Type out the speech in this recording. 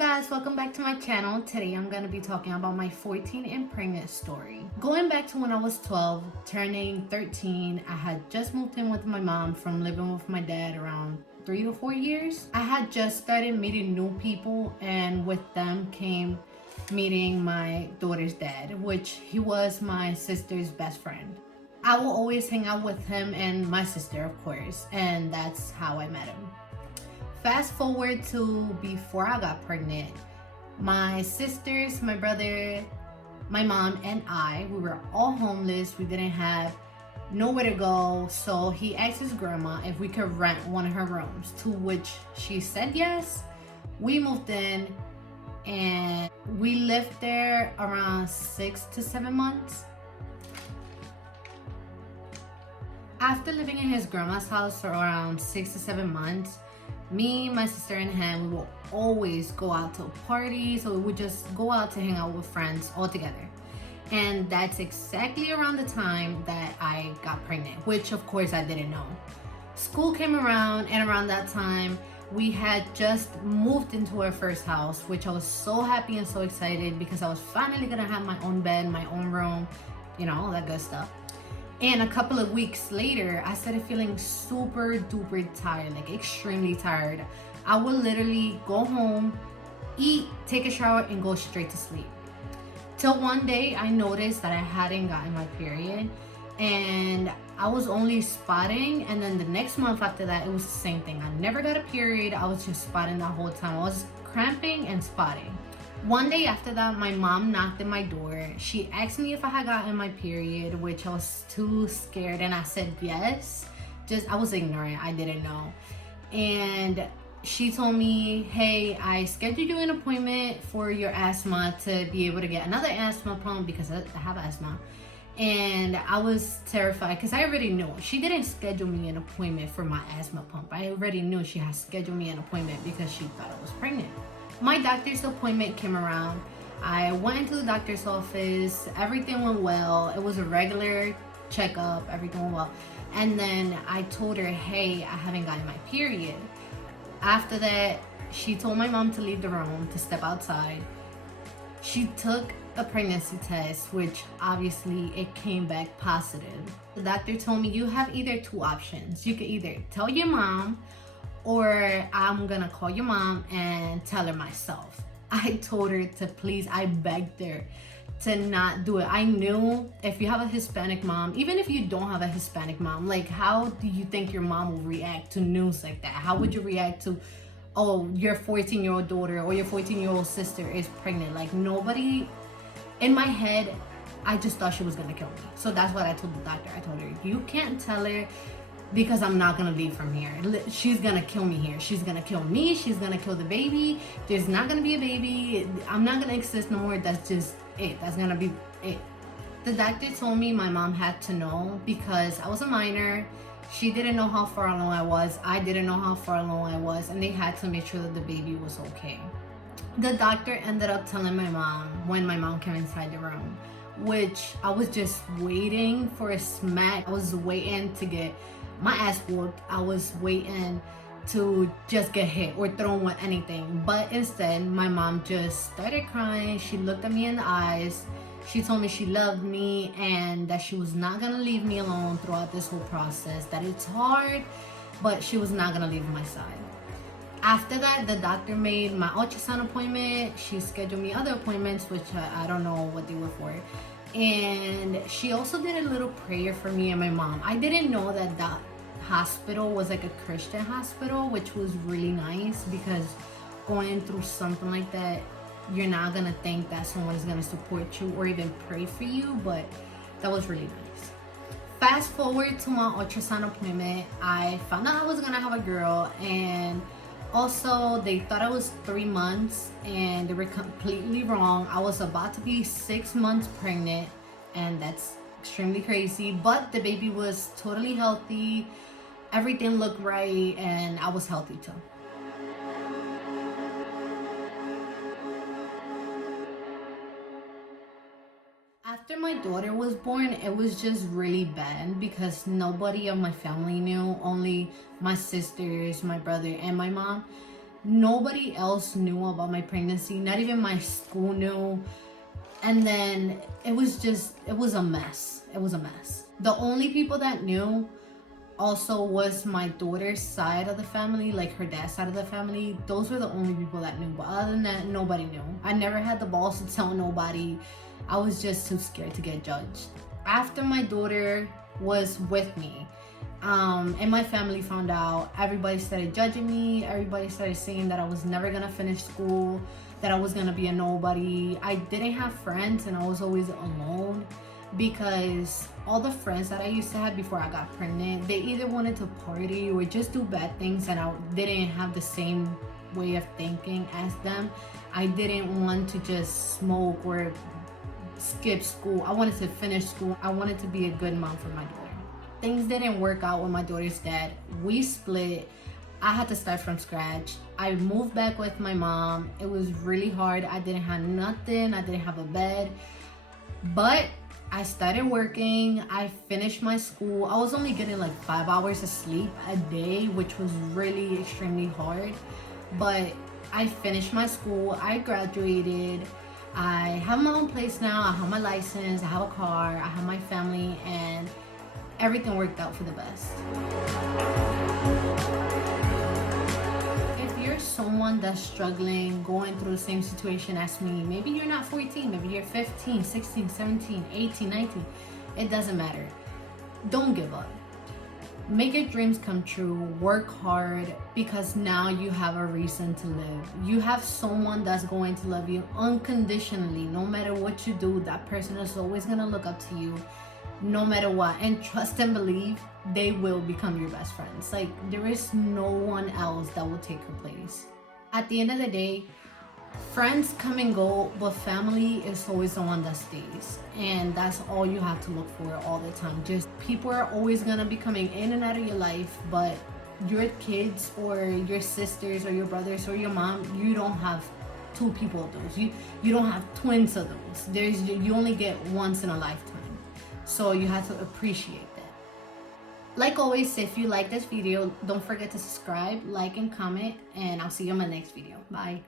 guys, welcome back to my channel. Today I'm going to be talking about my 14 and pregnant story. Going back to when I was 12, turning 13, I had just moved in with my mom from living with my dad around 3 to 4 years. I had just started meeting new people, and with them came meeting my daughter's dad, which he was my sister's best friend. I will always hang out with him and my sister, of course, and that's how I met him. Fast forward to before I got pregnant, my sisters, my brother, my mom, and we were all homeless. We didn't have nowhere to go, so he asked his grandma if we could rent one of her rooms, to which she said yes. We moved in and we lived there around 6 to 7 months. After living in his grandma's house for around 6 to 7 months, me, my sister, and him, we will always go out to parties, or we would just go out to hang out with friends all together. And that's exactly around the time that I got pregnant, which of course I didn't know. School came around, and around that time, we had just moved into our first house, which I was so happy and so excited because I was finally gonna have my own bed, my own room, you know, all that good stuff. And a couple of weeks later, I started feeling super duper tired, like extremely tired. I would literally go home, eat, take a shower, and go straight to sleep. Till one day, I noticed that I hadn't gotten my period, and I was only spotting, and then the next month after that, it was the same thing. I never got a period, I was just spotting the whole time. I was cramping and spotting. One day after that, my mom knocked at my door. She asked me if I had gotten my period, which I was too scared, and I said yes. I was ignorant, I didn't know. And she told me, hey, I scheduled you an appointment for your asthma to be able to get another asthma pump because I have asthma. And I was terrified because I already knew. She didn't schedule me an appointment for my asthma pump. I already knew she had scheduled me an appointment because she thought I was pregnant. My doctor's appointment came around. I went into the doctor's office. Everything went well. It was a regular checkup. Everything went well. And then I told her, hey, I haven't gotten my period. After that, she told my mom to leave the room, to step outside. She took a pregnancy test, which obviously it came back positive. The doctor told me, you have either two options. You could either tell your mom, or I'm gonna call your mom and tell her myself. I told her to please, I begged her to not do it. I knew if you have a Hispanic mom, even if you don't have a Hispanic mom, like how do you think your mom will react to news like that? How would you react to, oh, your 14-year-old daughter or your 14-year-old sister is pregnant? Like nobody, in my head, I just thought she was gonna kill me. So that's what I told the doctor. I told her, you can't tell her because I'm not gonna leave from here. She's gonna kill me here. She's gonna kill me. She's gonna kill the baby. There's not gonna be a baby. I'm not gonna exist no more. That's just it. That's gonna be it. The doctor told me my mom had to know because I was a minor. She didn't know how far along I was. I didn't know how far along I was, and they had to make sure that the baby was okay. The doctor ended up telling my mom when my mom came inside the room, which I was just waiting for a smack. I was waiting to get my ass whooped. I was waiting to just get hit or thrown with anything. But instead, my mom just started crying. She looked at me in the eyes. She told me she loved me and that she was not gonna leave me alone throughout this whole process. That it's hard, but she was not gonna leave my side. After that, the doctor made my ultrasound appointment. She scheduled me other appointments, which I don't know what they were for. And she also did a little prayer for me and my mom. I didn't know that that hospital was like a Christian hospital, which was really nice because going through something like that, you're not gonna think that someone is gonna support you or even pray for you, but that was really nice. Fast forward to my ultrasound appointment, I found out I was gonna have a girl, and also they thought I was 3 months and they were completely wrong. I was about to be 6 months pregnant, and that's extremely crazy, but the baby was totally healthy. Everything looked right, and I was healthy too. After my daughter was born, it was just really bad because nobody of my family knew, only my sisters, my brother, and my mom. Nobody else knew about my pregnancy, not even my school knew. And then it was a mess. It was a mess. The only people that knew also was my daughter's side of the family, like her dad's side of the family. Those were the only people that knew. But other than that, nobody knew. I never had the balls to tell nobody. I was just too scared to get judged. After my daughter was with me, and my family found out, everybody started judging me. Everybody started saying that I was never gonna finish school, that I was gonna be a nobody. I didn't have friends and I was always alone, because all the friends that I used to have before I got pregnant, they either wanted to party or just do bad things, and I didn't have the same way of thinking as them. I didn't want to just smoke or skip school. I wanted to finish school. I wanted to be a good mom for my daughter. Things didn't work out with my daughter's dad. We split. I had to start from scratch. I moved back with my mom. It was really hard. I didn't have nothing. I didn't have a bed. But I started working. I finished my school. I was only getting like 5 hours of sleep a day, which was really extremely hard. But I finished my school. I graduated. I have my own place now. I have my license. I have a car. I have my family, and everything worked out for the best. If you're someone that's struggling, going through the same situation as me, maybe you're not 14, maybe you're 15, 16, 17, 18, 19, it doesn't matter. Don't give up. Make your dreams come true. Work hard, because now you have a reason to live. You have someone that's going to love you unconditionally. No matter what you do, that person is always going to look up to you, no matter what. And trust and believe, they will become your best friends. Like, there is no one else that will take her place. At the end of the day, friends come and go, but family is always the one that stays. And that's all you have to look for all the time. Just, people are always gonna be coming in and out of your life, but your kids or your sisters or your brothers or your mom, you don't have two people of those. You don't have twins of those. You only get once in a lifetime. So you have to appreciate that. Like always, if you like this video, don't forget to subscribe, like, and comment, and I'll see you in my next video. Bye.